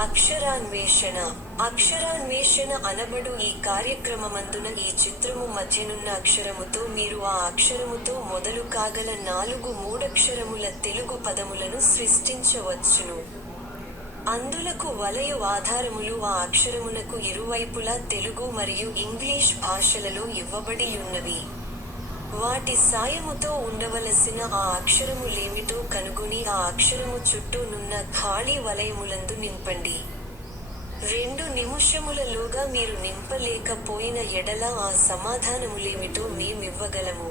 అక్షరాన్వేషణ. అక్షరాన్వేషణ అనబడు ఈ కార్యక్రమమందున ఈ చిత్రము మధ్యనున్న అక్షరముతో మీరు ఆ అక్షరముతో మొదలు కాగల 4 మూడక్షరముల తెలుగు పదములను సృష్టించవచ్చును. అందులకు వలయు ఆధారములు ఆ అక్షరమునకు ఇరువైపులా తెలుగు మరియు ఇంగ్లీష్ భాషలలో ఇవ్వబడియున్నవి. వాటి సాయముతో ఉండవలసిన ఆ అక్షరములేమిటో కనుగొని ఆ అక్షరము చుట్టూ నున్న ఖాళీ వలయములందు నింపండి. 2 నిముషములలోగా మీరు నింపలేకపోయిన ఎడల ఆ సమాధానములేమిటో మేమివ్వగలము.